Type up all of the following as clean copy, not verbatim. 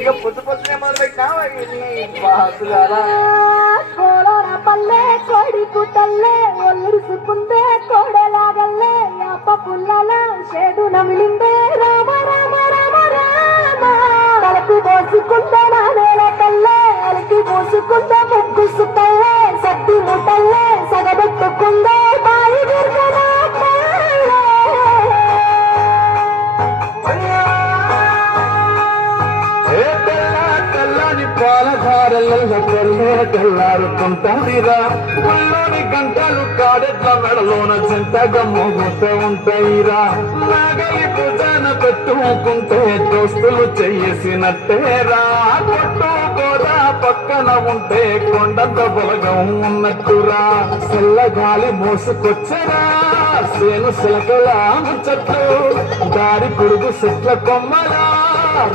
ఇక పొద్దు పొద్దునే మొదలు పెట్టినా బాసులారా పల్లె కోడి పుట్టల్లే ఒల్లురుసుకుందే కోడలాగల్లే అప్ప పుల్లల షేడు నమిలిందే రామ రామ రామ రామ తలకు పోసుకుందే నా నేల తల్లే అలికి పోసుకుందే ముగ్గు సుట్టల్లే సత్తి ముట్టల్లే సగబెట్టుకుందే బాయి గిర్గనా తెల్లారుతుంటాయిరా ముల్లోని గంటలు కాడెట్ల మెడలోన చింతగా మోగుతూ ఉంటాయిరా నాగలి భుజాన పెట్టుకుంటే దోస్తులు చేసినట్టేరా కొట్టుకోరా పక్కన ఉంటే కొండంత బలగం ఉన్నట్టురా చల్లగాలి మోసుకొచ్చరా సేను సిలకలా ముచ్చట్లు దారి పురుగు చెట్ల కొమ్మలా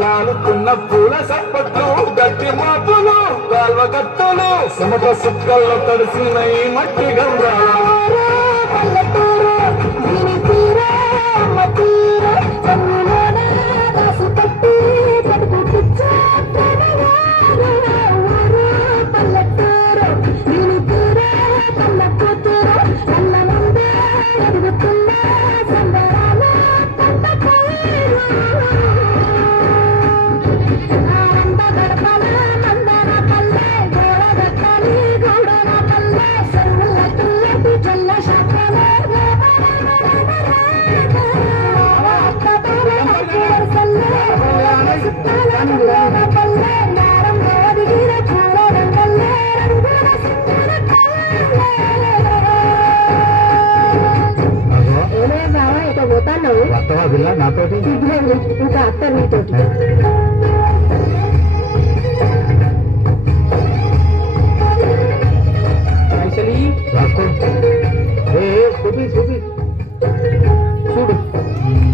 రాలుతున్న పూల సప్పట్లు గట్టి మాపులు కాల్వ గట్టులు సమట సుక్కల్లో తడిసిన ఈ మట్టి గంగా Alhamdulillah.